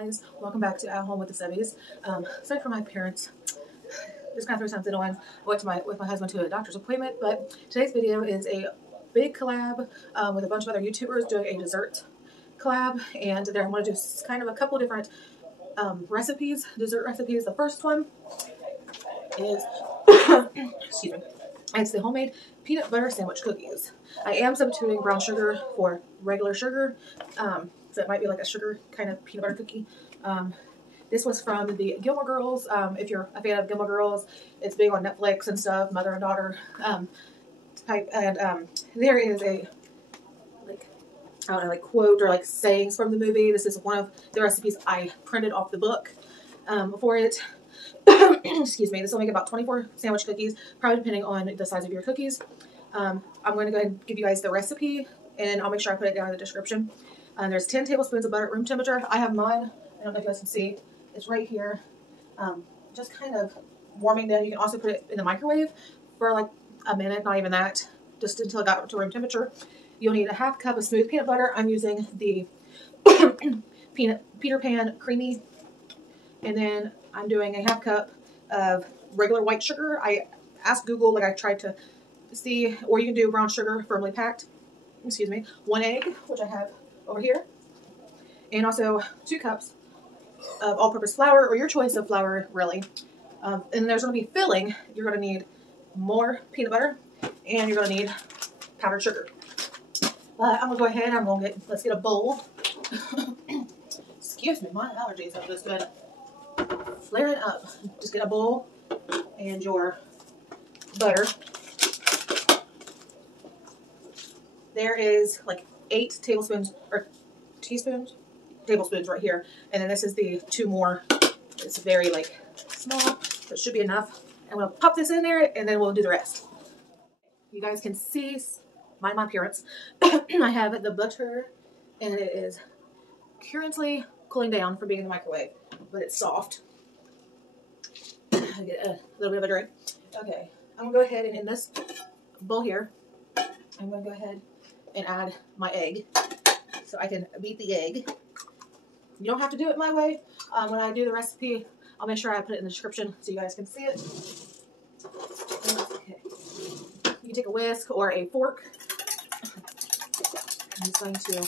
guys, welcome back to At Home with the Sebbies. Sorry for my parents. Just kind of threw something on. I went with my husband to a doctor's appointment, but today's video is a big collab with a bunch of other YouTubers doing a dessert collab, and there I'm going to do kind of a couple different recipes, dessert recipes. The first one is excuse me. It's the homemade peanut butter sandwich cookies. I am substituting brown sugar for regular sugar, so it might be like a sugar kind of peanut butter cookie. This was from the Gilmore Girls. If you're a fan of Gilmore Girls, it's big on Netflix and stuff, mother and daughter type. And there is a quote or like sayings from the movie. This is one of the recipes I printed off the book for it. Excuse me. This will make about 24 sandwich cookies, probably depending on the size of your cookies. I'm going to go ahead and give you guys the recipe, and I'll make sure I put it down in the description. There's 10 tablespoons of butter at room temperature. I have mine. I don't know if you guys can see. It's right here. Just kind of warming down. You can also put it in the microwave for like a minute, not even that, just until it got to room temperature. You'll need a half cup of smooth peanut butter. I'm using the Peter Pan creamy, and then I'm doing a half cup of regular white sugar. I asked Google, like I tried to see, or you can do brown sugar firmly packed. Excuse me. 1 egg, which I have over here, and also 2 cups of all-purpose flour, or your choice of flour, really. And there's going to be filling. You're going to need more peanut butter, and you're going to need powdered sugar. I'm going to go ahead. Let's get a bowl. Excuse me, my allergies have just been flaring up. Just get a bowl and your butter. There is like 8 tablespoons or tablespoons right here, and then this is the 2 more. It's very like small, so it should be enough. I'm gonna pop this in there, and then we'll do the rest. You guys can see my appearance. I have the butter, and it is currently cooling down from being in the microwave, but it's soft. I get a little bit of a drink. Okay, I'm gonna go ahead and in this bowl here, I'm gonna go ahead and add my egg, so I can beat the egg. You don't have to do it my way. When I do the recipe, I'll make sure I put it in the description so you guys can see it. Okay. You can take a whisk or a fork. I'm just going to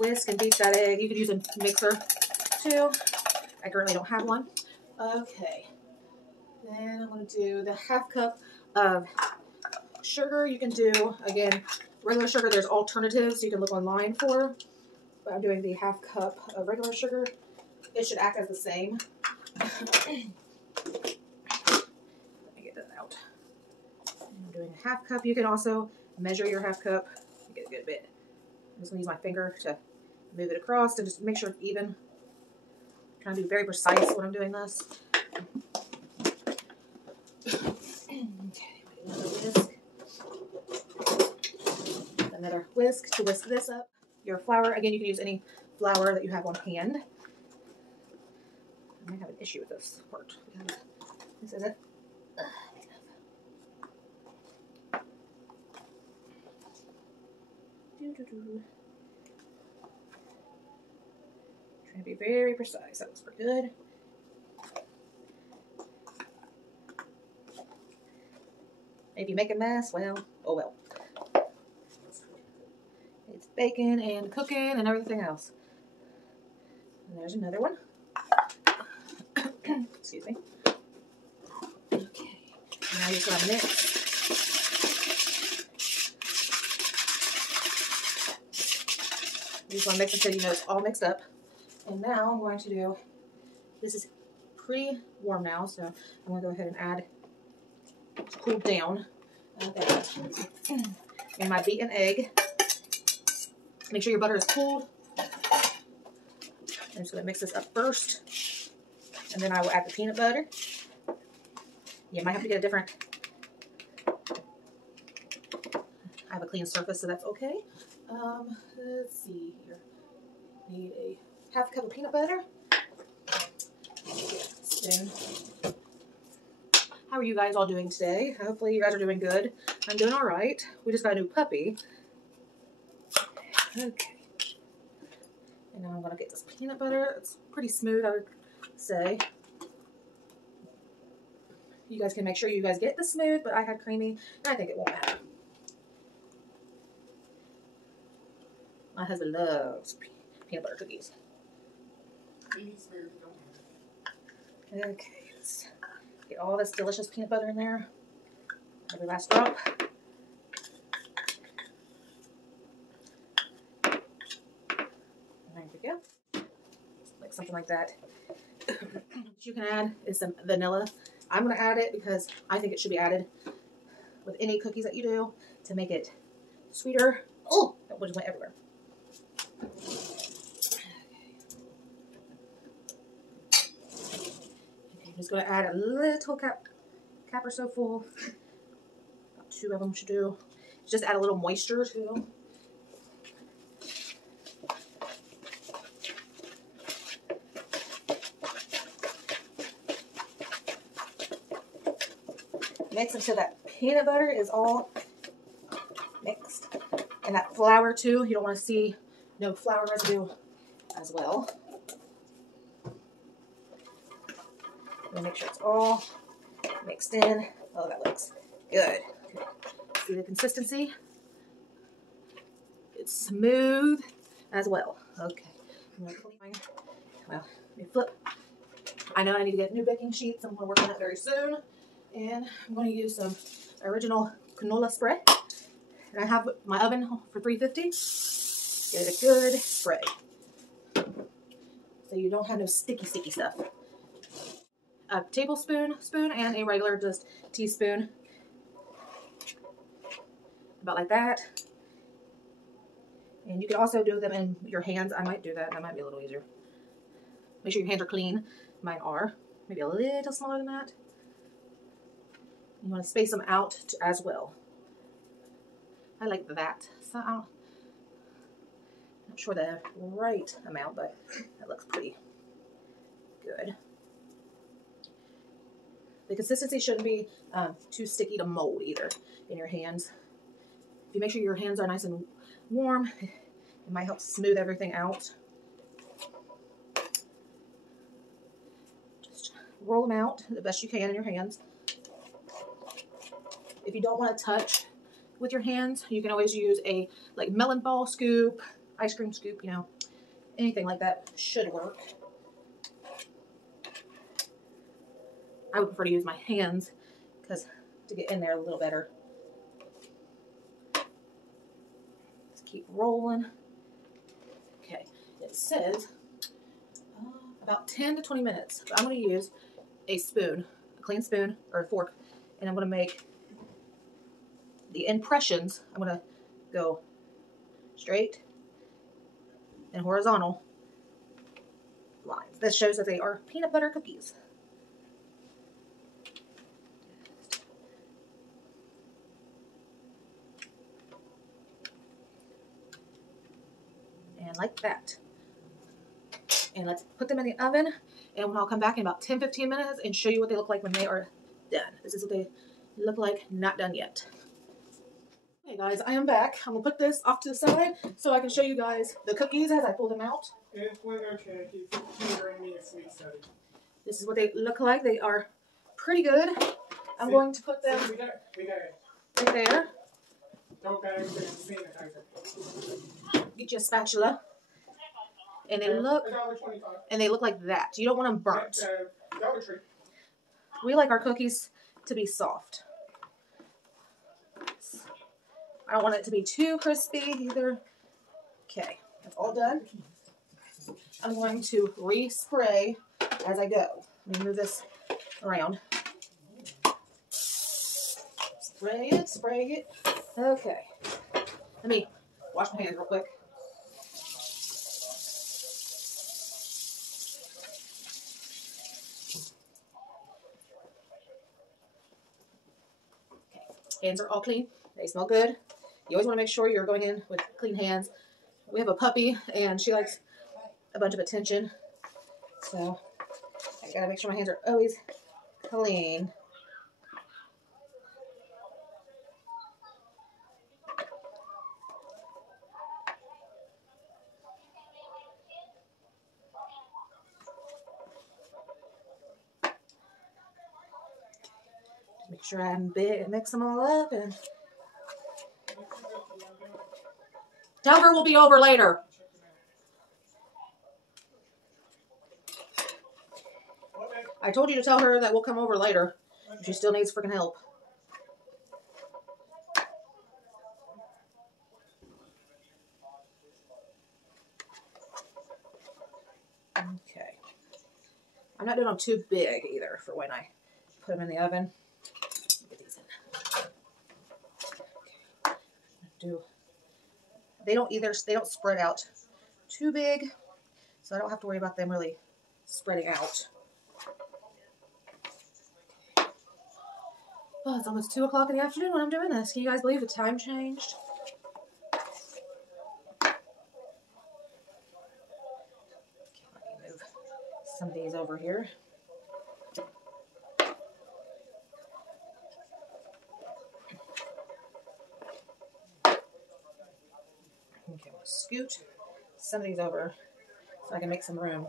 whisk and beat that egg. You could use a mixer too. I currently don't have one. Okay. Then I'm going to do the half cup of sugar. You can do, again, regular sugar. There's alternatives you can look online for. But I'm doing the half cup of regular sugar. It should act as the same. Let me get that out. I'm doing a half cup. You can also measure your half cup. You get a good bit. I'm just going to use my finger to move it across and just make sure it's even. I'm trying to be very precise when I'm doing this. Okay, another whisk. Another whisk to whisk this up. Your flour, again, you can use any flour that you have on hand. I might have an issue with this part. This isn't Trying to be very precise. That looks pretty good. If you make a mess, well, oh well. It's baking and cooking and everything else. And there's another one. Excuse me. Okay. Now you're going to mix. You just want to mix until you know it's all mixed up. And now I'm going to do, this is pretty warm now, so I'm going to go ahead and add, it's cooled down. And my beaten egg. Make sure your butter is cooled. I'm just going to mix this up first, and then I will add the peanut butter. You might have to get a different, I have a clean surface, so that's okay. Let's see here. Need a half cup of peanut butter. Spoon. How are you guys all doing today? Hopefully you guys are doing good. I'm doing all right. We just got a new puppy. Okay. And now I'm going to get this peanut butter. It's pretty smooth, I would say. You guys can make sure you guys get the smooth, but I had creamy, and I think it won't matter. My husband loves peanut butter cookies. Okay, let's get all this delicious peanut butter in there. Every last drop. There we go. Like something like that. What you can add is some vanilla. I'm going to add it because I think it should be added with any cookies that you do to make it sweeter. Oh, that just went everywhere. I'm just going to add a little cap or so full. About 2 of them should do. Just add a little moisture too. Mix until that peanut butter is all mixed. And that flour too. You don't want to see no flour residue as well. And make sure it's all mixed in. Oh, that looks good. See the consistency? It's smooth as well. Okay. Well, let me flip. I know I need to get new baking sheets. I'm going to work on that very soon. And I'm going to use some original canola spray. And I have my oven for 350. Get a good spray. So you don't have no sticky stuff. A tablespoon, spoon, and a regular just teaspoon. About like that. And you can also do them in your hands. I might do that. That might be a little easier. Make sure your hands are clean. Mine are. Maybe a little smaller than that. You want to space them out as well. I like that. So I'm not sure the right amount, but that looks pretty good. The consistency shouldn't be too sticky to mold either in your hands. If you make sure your hands are nice and warm, it might help smooth everything out. Just roll them out the best you can in your hands. If you don't want to touch with your hands, you can always use a like melon ball scoop, ice cream scoop, you know, anything like that should work. I would prefer to use my hands because to get in there a little better. Let's keep rolling. Okay, it says about 10 to 20 minutes. So I'm going to use a spoon, a clean spoon or a fork, and I'm going to make the impressions. I'm going to go straight and horizontal lines. This shows that they are peanut butter cookies. And like that. And let's put them in the oven, and I'll come back in about 10-15 minutes and show you what they look like when they are done. This is what they look like, not done yet. Hey guys, I am back. I'm going to put this off to the side so I can show you guys the cookies as I pull them out. It went okay. He's fingering me a sweet study. This is what they look like. They are pretty good. I'm going to put them we got it. right there. Don't got everything sanitizer. Get you a spatula. And they look like that. You don't want them burnt. Dollar Tree. We like our cookies to be soft. I don't want it to be too crispy either. Okay, that's all done. I'm going to respray as I go. Let me move this around. Spray it. Okay. Let me wash my hands real quick. Okay. Hands are all clean. They smell good. You always want to make sure you're going in with clean hands. We have a puppy, and she likes a bunch of attention. So I gotta make sure my hands are always clean. Make sure I mix them all up and tell her we'll be over later. I told you to tell her that we'll come over later. She still needs freaking help. Okay. I'm not doing them too big either for when I put them in the oven. Get these in. Okay. They don't spread out too big, so I don't have to worry about them really spreading out. Oh, it's almost 2 o'clock in the afternoon when I'm doing this. Can you guys believe the time changed? Okay, let me move some of these over here. Okay, I'm going to scoot some of these over so I can make some room.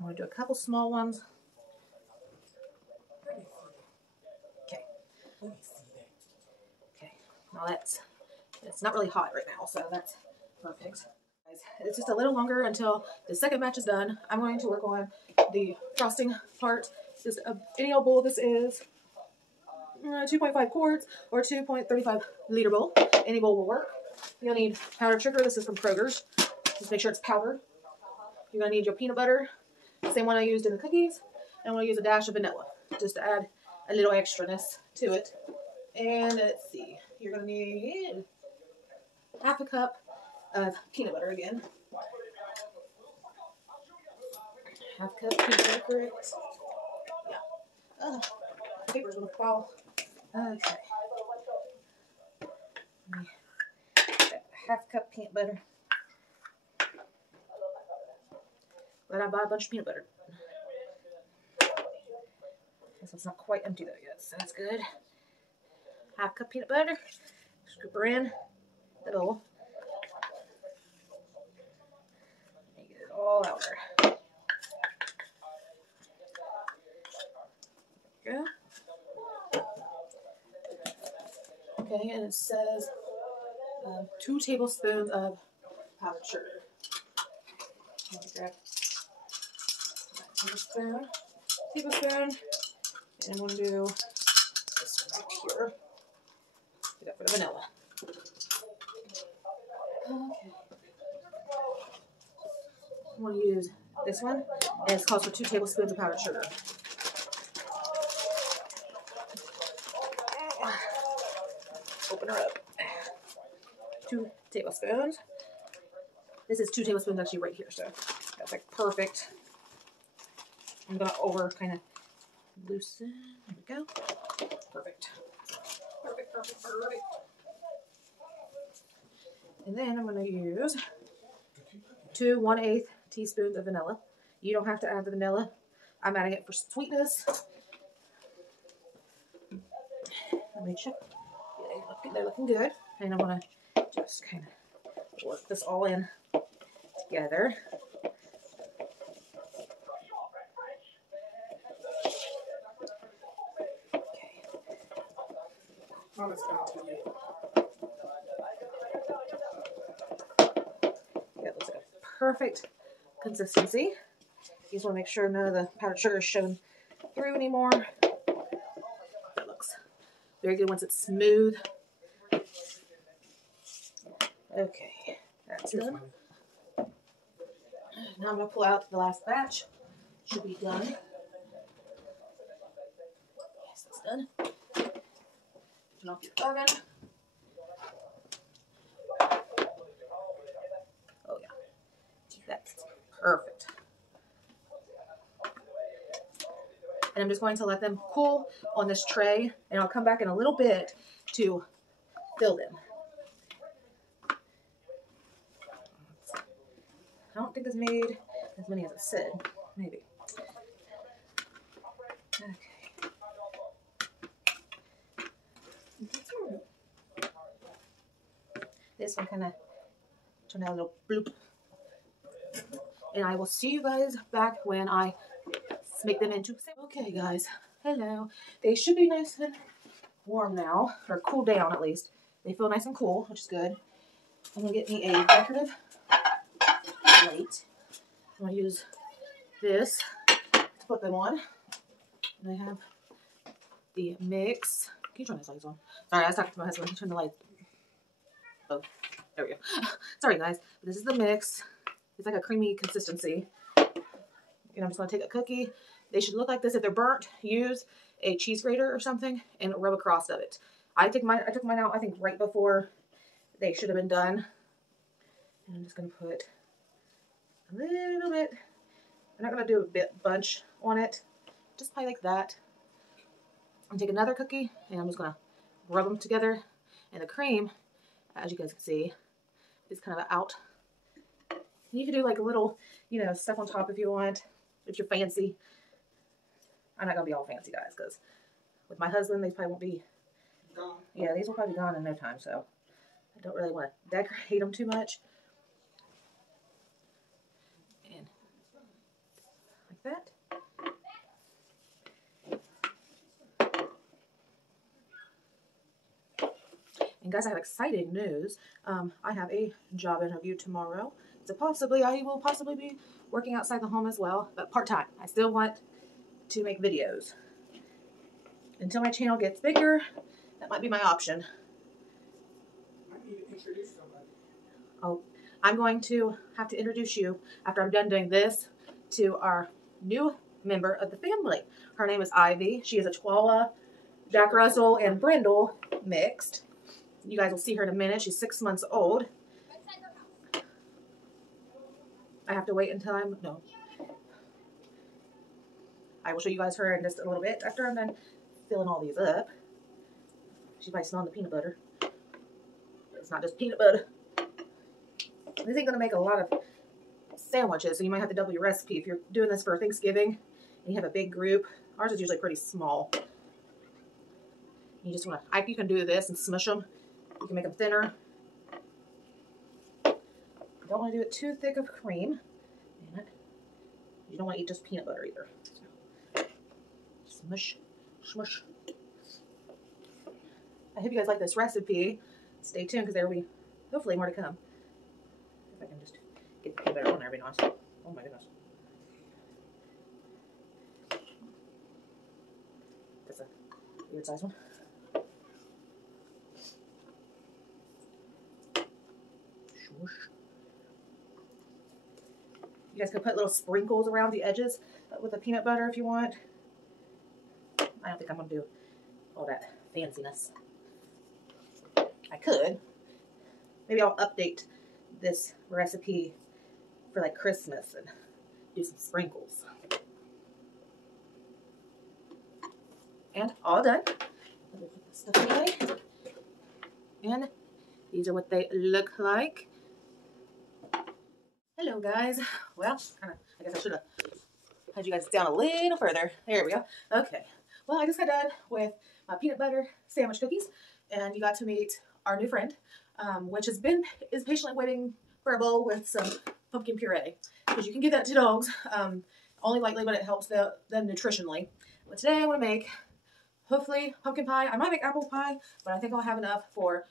I'm going to do a couple small ones. Okay. Okay. Now it's not really hot right now, so that's perfect. It's just a little longer until the second batch is done. I'm going to work on the frosting part. Just any old bowl. This is 2.5 quarts or 2.35 liter bowl. Any bowl will work. You'll need powdered sugar. This is from Kroger's. Just make sure it's powdered. You're going to need your peanut butter. Same one I used in the cookies. And I'm going to use a dash of vanilla just to add a little extraness to it. And let's see. You're going to need half a cup of peanut butter again. Half cup peanut butter, correct? Yeah. Oh, the paper's going to fall. Okay. Half cup peanut butter. But I bought a bunch of peanut butter. Guess it's not quite empty though yet, so that's good. Half cup peanut butter. Scoop her in the bowl. And get it all out there. There we go. Okay, and it says 2 tablespoons of powdered sugar. I'm going to grab tablespoon, and I'm going to do this one right here. Do that for the vanilla. Okay. I'm going to use this one, and it's calls for 2 tablespoons of powdered sugar. Open her up. 2 tablespoons. This is 2 tablespoons actually right here, so that's like perfect. I'm going to kind of loosen. There we go. Perfect. Perfect, perfect, perfect. And then I'm going to use 2 1/8 teaspoons of vanilla. You don't have to add the vanilla. I'm adding it for sweetness. Let me check. Yeah, they're looking good. And I'm going to just kind of work this all in together. That looks like a perfect consistency. You just want to make sure none of the powdered sugar is shown through anymore. That looks very good once it's smooth. Okay, that's done. Now I'm going to pull out the last batch. Should be done. Yes, it's done. Turn off your oven. Oh yeah, that's perfect. And I'm just going to let them cool on this tray, and I'll come back in a little bit to fill them. I don't think it's made as many as it said. Maybe. Okay. This one kind of turned out a little bloop. And I will see you guys back when I make them into. Okay, guys. Hello. They should be nice and warm now, or cool down at least. They feel nice and cool, which is good. I'm gonna get me a decorative plate. I'm gonna use this to put them on. And I have the mix. Can you turn these lights on? Sorry, I was talking to my husband. He turned the lights. Oh, there we go. Sorry, guys. This is the mix. It's like a creamy consistency. And I'm just going to take a cookie. They should look like this. If they're burnt, use a cheese grater or something and rub across of it. I took mine out, I think, right before they should have been done. And I'm just going to put a little bit. I'm not going to do a bunch on it. Just probably like that. And take another cookie, and I'm just going to rub them together. And the cream, as you guys can see, is kind of out. You can do like a little, you know, stuff on top if you want, if you're fancy. I'm not going to be all fancy, guys, because with my husband, these probably won't be Gone. Yeah, these will probably be gone in no time, so I don't really want to decorate them too much. And like that. And guys, I have exciting news. I have a job interview tomorrow. So I will possibly be working outside the home as well, but part-time. I still want to make videos. Until my channel gets bigger, that might be my option. I need to introduce somebody. Oh, I'm going to have to introduce you, after I'm done doing this, to our new member of the family. Her name is Ivy. She is a Chihuahua, Jack Russell, and Brindle mixed. You guys will see her in a minute. She's 6 months old. I have to wait until I will show you guys her in just a little bit after I'm done filling all these up. She's probably smelling the peanut butter. It's not just peanut butter. This ain't gonna make a lot of sandwiches, so you might have to double your recipe if you're doing this for Thanksgiving and you have a big group. Ours is usually pretty small. You just want to, you can do this and smush them. You can make them thinner. You don't want to do it too thick of cream. And you don't want to eat just peanut butter either. So, smush, smush. I hope you guys like this recipe. Stay tuned because there will be hopefully more to come. If I can just get the peanut butter on there, it'd be nice. Oh my goodness. That's a weird size one. You guys could put little sprinkles around the edges with the peanut butter if you want. I don't think I'm going to do all that fanciness. I could. Maybe I'll update this recipe for like Christmas and do some sprinkles. And all done. Let me put this stuff away. And these are what they look like. Hello guys. Well, I guess I should have had you guys down a little further. There we go. Okay. Well, I just got done with my peanut butter sandwich cookies, and you got to meet our new friend, which is patiently waiting for a bowl with some pumpkin puree, because you can give that to dogs, only lightly, but it helps them nutritionally. But today I want to make, hopefully, pumpkin pie. I might make apple pie, but I think I'll have enough for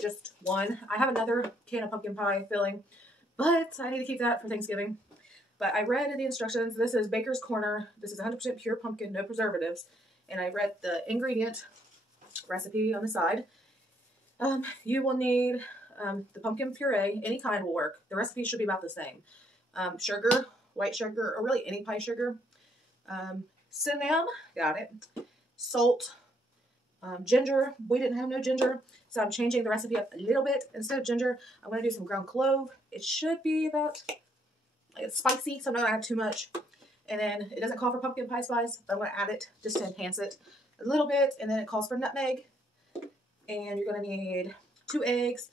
just one. I have another can of pumpkin pie filling, but I need to keep that for Thanksgiving. But I read in the instructions, this is Baker's Corner. This is 100% pure pumpkin, no preservatives. And I read the ingredient recipe on the side. You will need the pumpkin puree. Any kind will work. The recipe should be about the same. Sugar, white sugar, or really any pie sugar. Cinnamon, got it. Salt, ginger. We didn't have no ginger, so I'm changing the recipe up a little bit. Instead of ginger, I'm going to do some ground clove. It should be about, it's spicy, so I'm not going to add too much. And then it doesn't call for pumpkin pie spice, but I'm going to add it just to enhance it a little bit. And then it calls for nutmeg. And you're going to need 2 eggs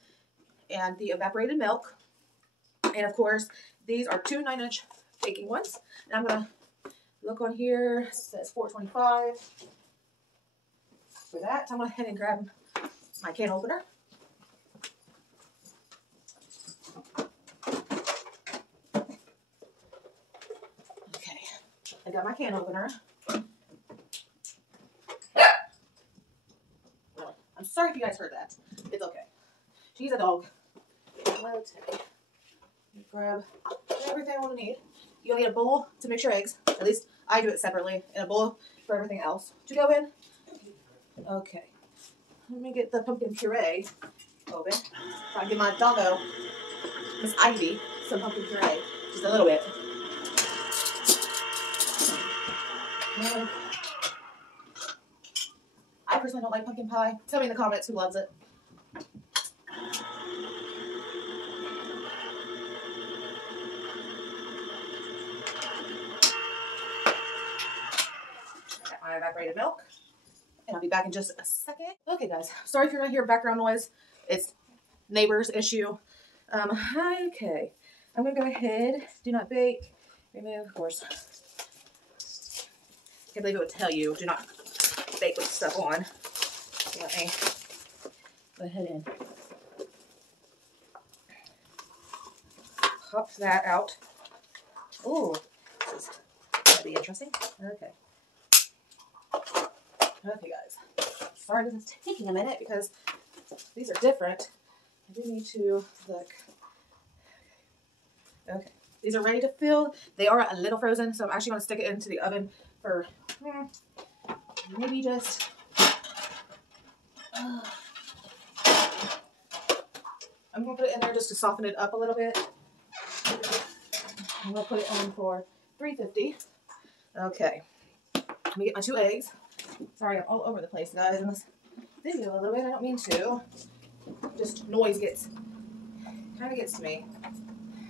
and the evaporated milk. And of course, these are 2 9-inch baking ones. And I'm going to look on here. It says $4.25 for that. So I'm going to head and grab my can opener. I got my can opener. I'm sorry if you guys heard that. It's okay. She's a dog. Let's grab everything I want to need. You'll need a bowl to mix your eggs. At least I do it separately. And a bowl for everything else to go in. Okay. Let me get the pumpkin puree open. So I can give my doggo, Miss Ivy, some pumpkin puree. Just a little bit. Okay. I personally don't like pumpkin pie. Tell me in the comments who loves it. Got my evaporated milk. And I'll be back in just a second. Okay, guys. Sorry if you're going to hear background noise. It's neighbor's issue. Okay. I'm going to go ahead. Do not bake. Remove, of course. Can't believe it would tell you. Do not bake with stuff on. Let me go ahead and pop that out. Ooh, this is gonna be interesting. Okay. Okay, guys. Sorry this is taking a minute because these are different. I do need to look. Okay. These are ready to fill. They are a little frozen, so I'm actually going to stick it into the oven for maybe just I'm going to put it in there just to soften it up a little bit. I'm going to put it on for 350. Okay. Let me get my 2 eggs. Sorry, I'm all over the place, guys, in this video a little bit. I don't mean to. Just noise kind of gets to me.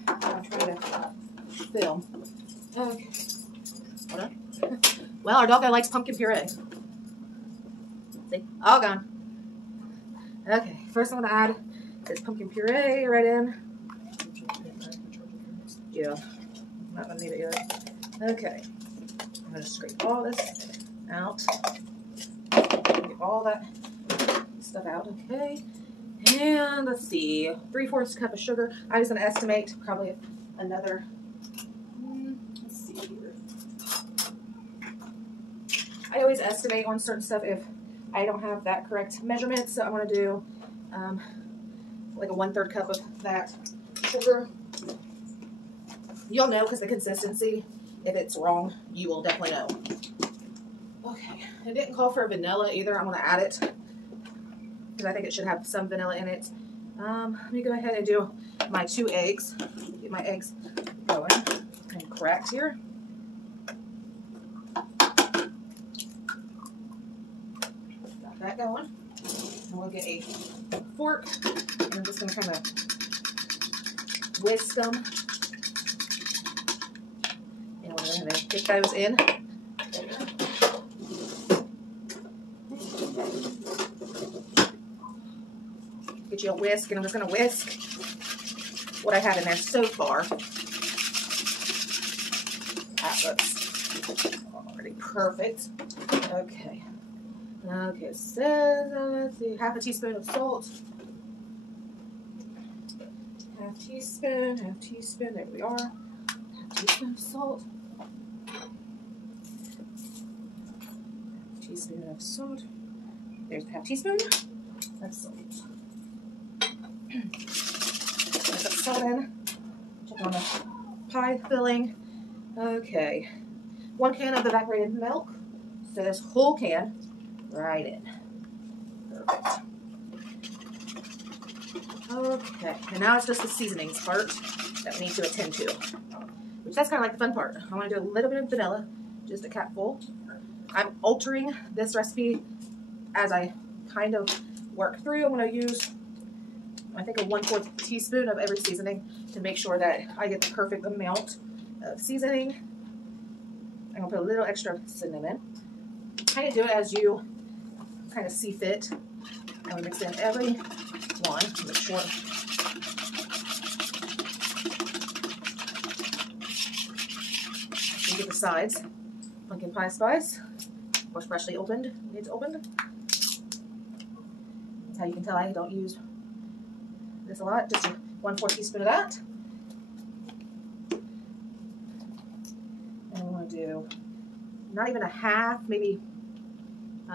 I'm trying to film. Okay. Hold on. Well, our doggo likes pumpkin puree. See? All gone. Okay, first I'm going to add this pumpkin puree right in. Yeah, I'm not going to need it yet. Okay, I'm going to scrape all this out. Get all that stuff out, okay. And let's see, 3/4 cup of sugar. I'm just going to estimate probably another, let's see here. I always estimate on certain stuff if I don't have that correct measurement, so I'm going to do like a 1/3 cup of that sugar. You'll know because the consistency, if it's wrong, you will definitely know. Okay, it didn't call for vanilla either. I'm going to add it because I think it should have some vanilla in it. Let me go ahead and do my 2 eggs. Get my eggs going and cracked here. Got that going. And we'll get a fork. And I'm just going to kind of whisk them. And we're going to get those in. Get you a whisk, and I'm just going to whisk what I have in there so far. That looks already perfect. Okay. Okay, it says, let's see, 1/2 teaspoon of salt. 1/2 teaspoon, 1/2 teaspoon, there we are. 1/2 teaspoon of salt. 1/2 teaspoon of salt. There's the 1/2 teaspoon of salt. Put that salt in. Check on the pie filling. Okay. 1 can of evaporated milk. So this whole can right in. Perfect. Okay. And now it's just the seasonings part that we need to attend to. Which that's kind of like the fun part. I want to do a little bit of vanilla, just a capful. I'm altering this recipe as I kind of work through. I'm going to use, I think, a 1/4 teaspoon of every seasoning to make sure that I get the perfect amount of seasoning. I'm going to put a little extra cinnamon. Kind of do it as you kind of see fit. And we mix in every one to make sure. You get the sides. Pumpkin pie spice. Of course, freshly opened. It's opened. That's how you can tell I don't use this a lot. Just 1/4 teaspoon of that. And we want to do not even a half, maybe,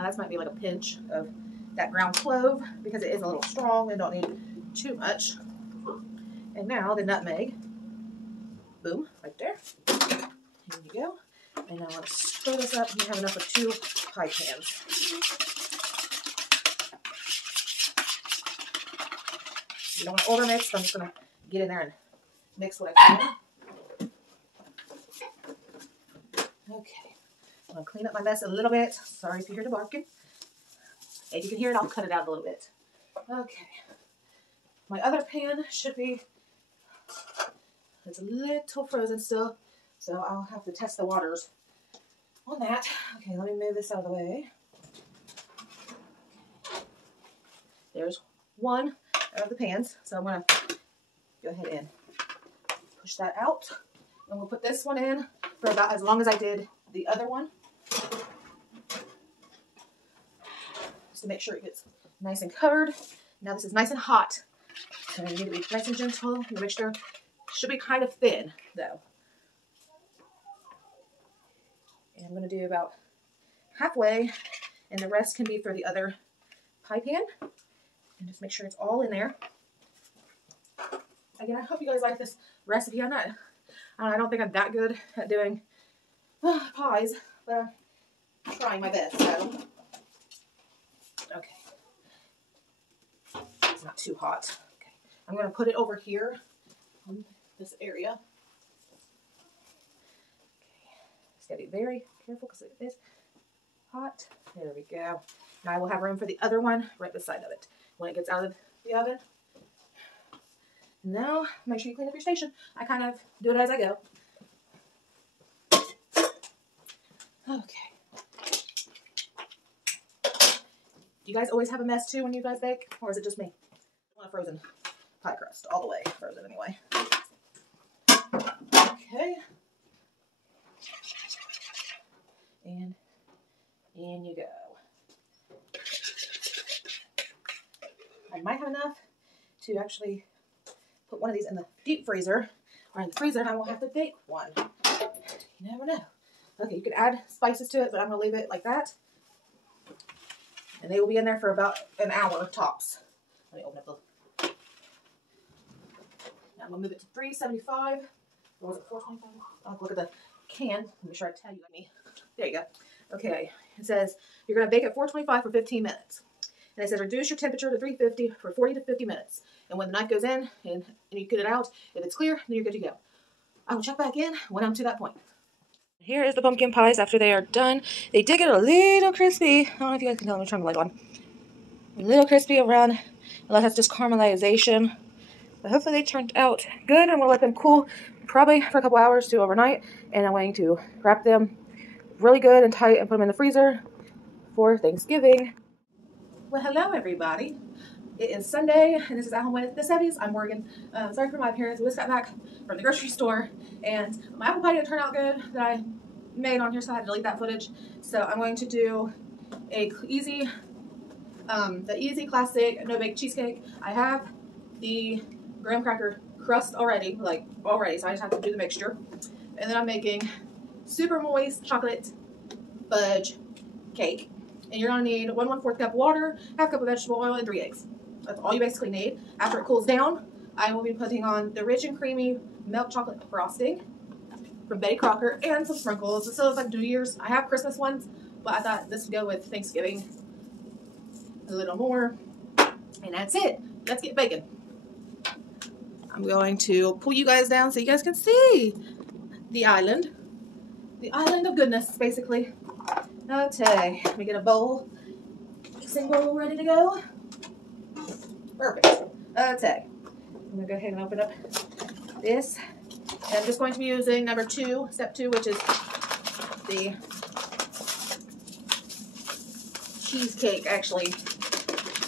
this might be like a pinch of that ground clove because it is a little strong and don't need too much. And now the nutmeg. Boom, right there. Here you go. And now let's stir this up. We have enough of 2 pie pans. You don't want to overmix, so I'm just going to get in there and mix what I can. Okay. I'm going to clean up my mess a little bit. Sorry if you hear the barking. If you can hear it, I'll cut it out a little bit. Okay. My other pan should be, it's a little frozen still, so I'll have to test the waters on that. Okay, let me move this out of the way. There's one of the pans, so I'm going to go ahead and push that out. And we'll put this one in for about as long as I did the other one. Just to make sure it gets nice and covered. Now this is nice and hot. So you need to be nice and gentle. Your mixture should be kind of thin, though. And I'm going to do about halfway, and the rest can be for the other pie pan. And just make sure it's all in there. Again, I hope you guys like this recipe. I don't think I'm that good at doing pies, but I'm trying my best. So. Okay. It's not too hot. Okay. I'm going to put it over here on this area. Okay. Just got to be very careful because it is hot. There we go. Now I will have room for the other one right beside of it when it gets out of the oven. Now, make sure you clean up your station. I kind of do it as I go. Okay. Do you guys always have a mess too when you guys bake? Or is it just me? I want a frozen pie crust. All the way. Frozen anyway. Okay. And in you go. I might have enough to actually put one of these in the deep freezer or in the freezer, and I won't have to bake one. You never know. Okay, you can add spices to it, but I'm going to leave it like that. And they will be in there for about an hour tops. Let me open up the... Now I'm going to move it to 375. Or was it 425? I'll look at the can. Make sure I tell you. There you go. Okay, it says you're going to bake at 425 for 15 minutes. And it says reduce your temperature to 350 for 40 to 50 minutes. And when the knife goes in and you get it out, if it's clear, then you're good to go. I will check back in when I'm to that point. Here is the pumpkin pies after they are done. They did get a little crispy. I don't know if you guys can tell. Let me turn the light on. A little crispy around. Well, that's just caramelization. But hopefully they turned out good. I'm going to let them cool probably for a couple hours to overnight. And I'm going to wrap them really good and tight and put them in the freezer for Thanksgiving. Well, hello everybody. It is Sunday, and this is At Home with the Sebbies. I'm Morgan. Sorry for my appearance. We just got back from the grocery store, and my apple pie didn't turn out good that I made on here, so I had to delete that footage. So I'm going to do the easy classic no-bake cheesecake. I have the graham cracker crust already, so I just have to do the mixture. And then I'm making super moist chocolate fudge cake. And you're going to need 1 1/4 cup water, half cup of vegetable oil, and 3 eggs. That's all you basically need. After it cools down, I will be putting on the rich and creamy milk chocolate frosting from Betty Crocker and some sprinkles. This is like New Year's. I have Christmas ones, but I thought this would go with Thanksgiving a little more. And that's it. Let's get baking. I'm going to pull you guys down so you guys can see the island. The island of goodness, basically. Okay, let me get a bowl. Mixing bowl ready to go. Perfect. Okay, I'm going to go ahead and open up this. And I'm just going to be using number 2, step 2, which is the cheesecake, actually,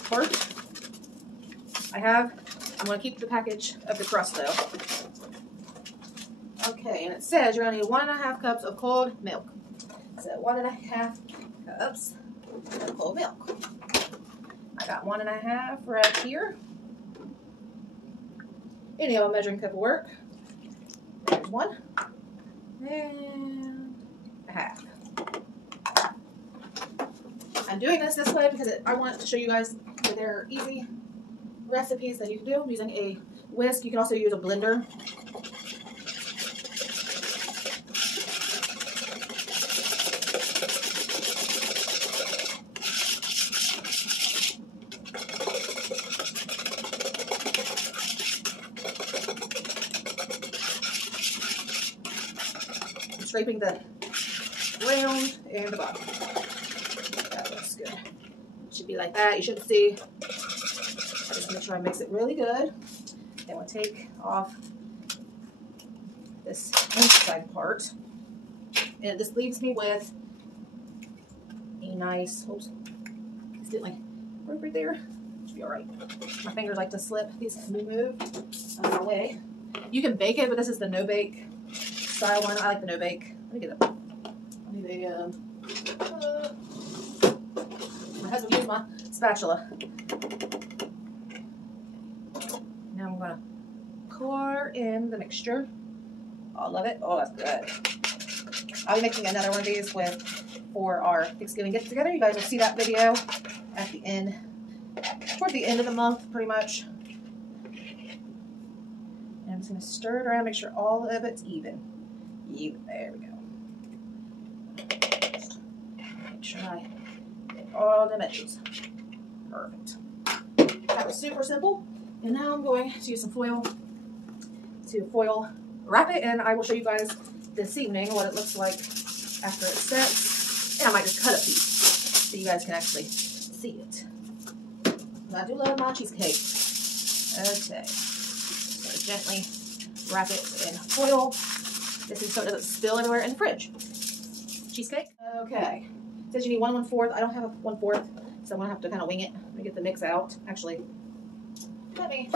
part. I'm going to keep the package of the crust, though. Okay, and it says you're going to need 1 1/2 cups of cold milk. So 1 1/2 cups of cold milk. I got 1 1/2 right here. Any old measuring cup will work. There's 1 and 1/2. I'm doing this way because I want to show you guys that there are easy recipes that you can do using a whisk. You can also use a blender. I'm scraping the ground and the bottom. That looks good. It should be like that. You should see. I just make sure I mix it really good. Then we'll take off this inside part. And this leaves me with a nice, oops, it's getting like broke right there. Should be all right. My fingers like to slip. These move out of my way. You can bake it, but this is the no-bake style one. I like the no-bake. Let me get it. I need a, my husband used my spatula. Now I'm gonna pour in the mixture. Oh, I love it. Oh, that's good. I'll be making another one of these for our Thanksgiving get together. You guys will see that video at the end, toward the end of the month, pretty much. And I'm just gonna stir it around, make sure all of it's even. There we go. Just make sure I get all the edges. Perfect. That was super simple. And now I'm going to use some foil to foil wrap it, and I will show you guys this evening what it looks like after it sets. And I might just cut a piece so you guys can actually see it. And I do love my cheesecake. Okay. So gently wrap it in foil. This is so it doesn't spill anywhere in the fridge. Cheesecake. Okay. It says you need 1 1/4. I don't have a 1/4, so I'm gonna have to kind of wing it. Let me get the mix out. Actually, let me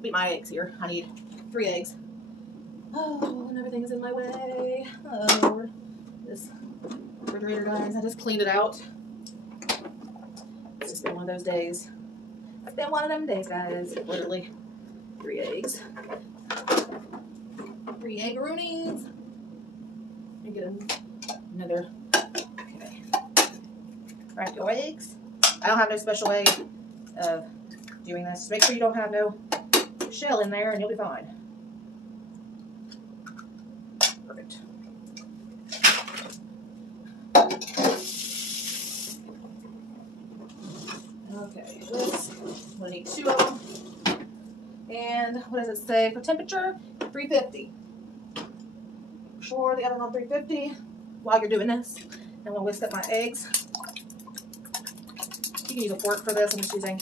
beat my eggs here. I need 3 eggs. Oh, and everything's in my way. Oh, this refrigerator, guys. I just cleaned it out. It's just been one of those days. It's been one of them days, guys. Literally 3 eggs. 3 egg-roonies. Let me get another. Okay. Crack your eggs. I don't have no special way of doing this. Just make sure you don't have no shell in there and you'll be fine. Perfect. Okay, this, I'm gonna need 2 of them. And what does it say for temperature? 350. Make sure the oven on 350 while you're doing this. I'm gonna whisk up my eggs. You can use a fork for this. I'm just using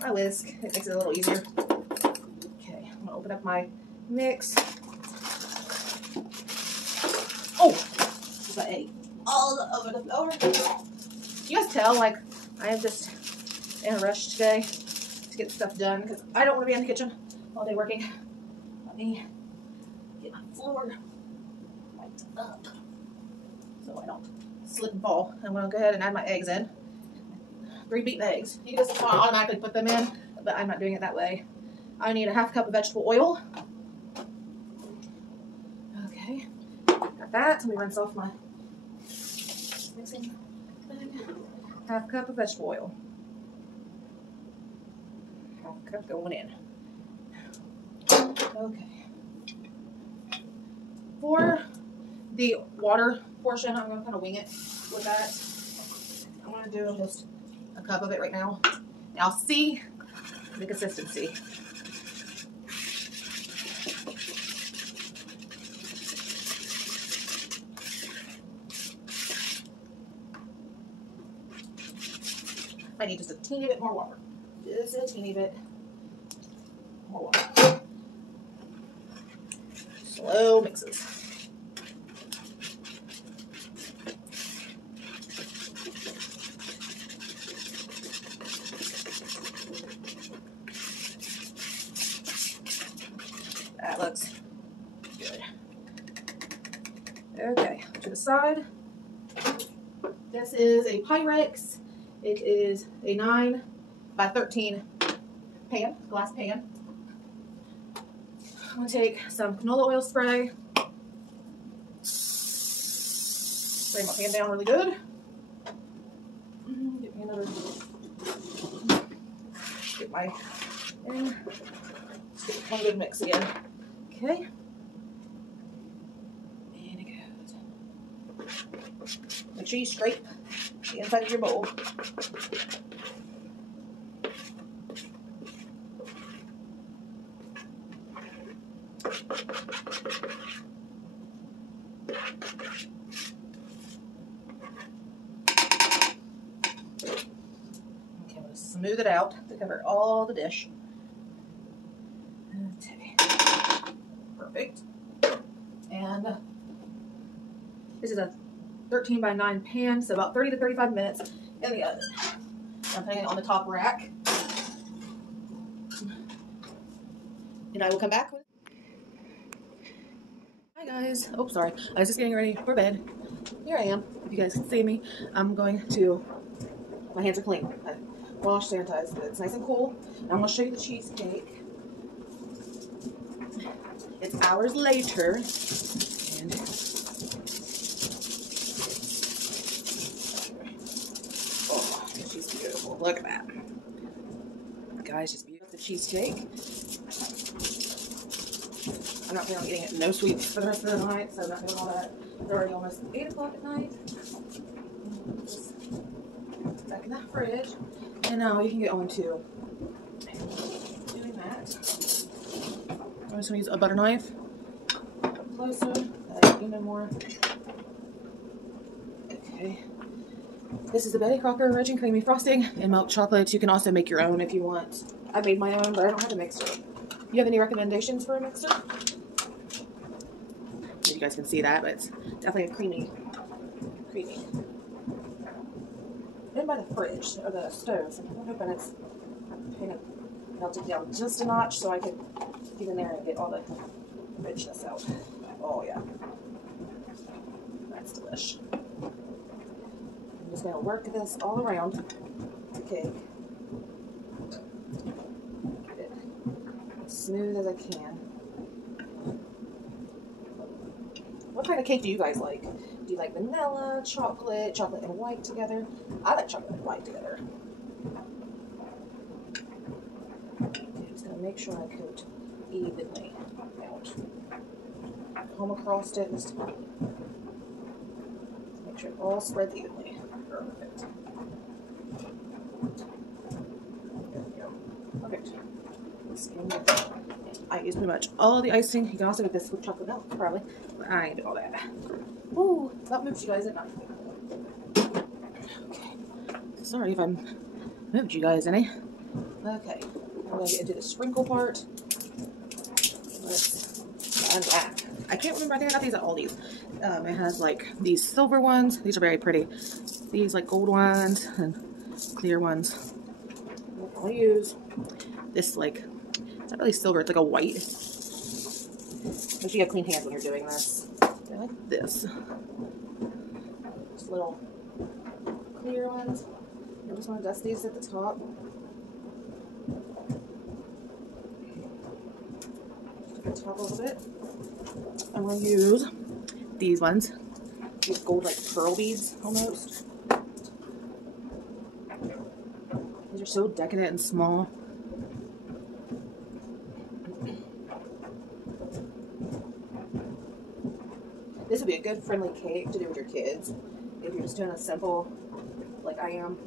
my whisk. It makes it a little easier. Okay, I'm gonna open up my mix. Oh, just got egg all over the floor. You guys tell, like, I am just in a rush today to get stuff done because I don't want to be in the kitchen all day working. Let me get my floor wiped up so I don't slip and fall. I'm gonna go ahead and add my eggs in. 3 beaten eggs. You can just automatically put them in, but I'm not doing it that way. I need a 1/2 cup of vegetable oil. Okay, got that. Let me rinse off my mixing thing. 1/2 cup of vegetable oil. 1/2 cup going in. Okay. For the water portion, I'm going to kind of wing it with that. I'm going to do just a cup of it right now. Now see the consistency. I need just a teeny bit more water. Just a teeny bit more water. Slow mixes. That looks good. Okay, to the side. This is a Pyrex. It is a 9 by 13 pan, glass pan. I'm gonna take some canola oil spray. Spray my pan down really good. Get me another. Get my. And get one good mix again. Okay. And it goes. Make sure you scrape the inside of your bowl. Okay, I'm going to smooth it out to cover all the dish. Okay. Perfect. And this is a 13 by 9 pan, so about 30 to 35 minutes in the oven. I'm putting it on the top rack. And I will come back with. Hi guys. Oh, sorry. I was just getting ready for bed. Here I am. If you guys can see me, I'm going to. My hands are clean. I wash, sanitize. It's nice and cool. And I'm going to show you the cheesecake. It's hours later. And oh, she's beautiful. Look at that. Guys, she's beautiful. The cheesecake. I'm not planning on getting it no sweets for the rest of the night, so I'm not doing all that. It's already almost 8 o'clock at night. Just back in that fridge. And now you can get on to doing that. I'm just going to use a butter knife. Closer. Even more. Okay. This is the Betty Crocker Rich and Creamy Frosting and Milk Chocolate. You can also make your own if you want. I made my own, but I don't have a mixer. You have any recommendations for a mixer? You guys can see that, but it's definitely a creamy. In by the fridge or the stove. So I'm hoping it's kind of melted down just a notch so I can get in there and get all the richness out. Oh yeah, that's delish. I'm just going to work this all around the cake. Get it as smooth as I can. What kind of cake do you guys like? Do you like vanilla, chocolate and white together? I like chocolate and white together. Okay, I'm just going to make sure I coat evenly out. Comb across it this time. Make sure it all spreads evenly. Perfect. There we go. Perfect. Skim it. I use pretty much all the icing. You can also get this with chocolate milk, probably. But I ain't do all that. Ooh, that moves you guys at night. Okay. Sorry if I moved you guys any. Okay. I'm going to get into the sprinkle part. And I can't remember. I think I got these at Aldi's. It has like these silver ones. These are very pretty. These like gold ones and clear ones. I'll use this like. It's not really silver, it's like a white. Make sure you have clean hands when you're doing this. They're like this. Just little clear ones. I just want to dust these at the top. At the top a little bit. I'm going to use these ones. These gold like pearl beads almost. These are so decadent and small. This would be a good friendly cake to do with your kids if you're just doing a simple, like I am.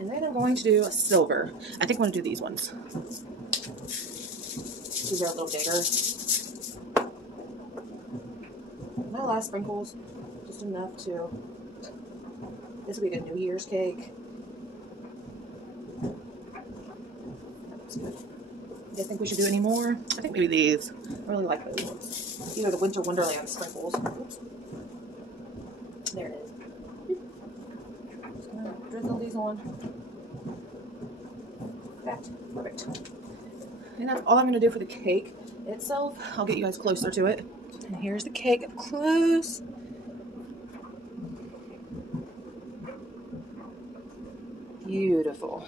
And then I'm going to do a silver. I think I'm going to do these ones. These are a little bigger. Not a lot of sprinkles, just enough to. This would be a good New Year's cake. That looks good. Do you think we should do any more? I think maybe these. I really like those ones. These are the Winter Wonderland sprinkles. Oops. There it is. Just gonna drizzle these on. That. Perfect. And that's all I'm gonna do for the cake itself. I'll get you guys closer to it. And here's the cake up close. Beautiful.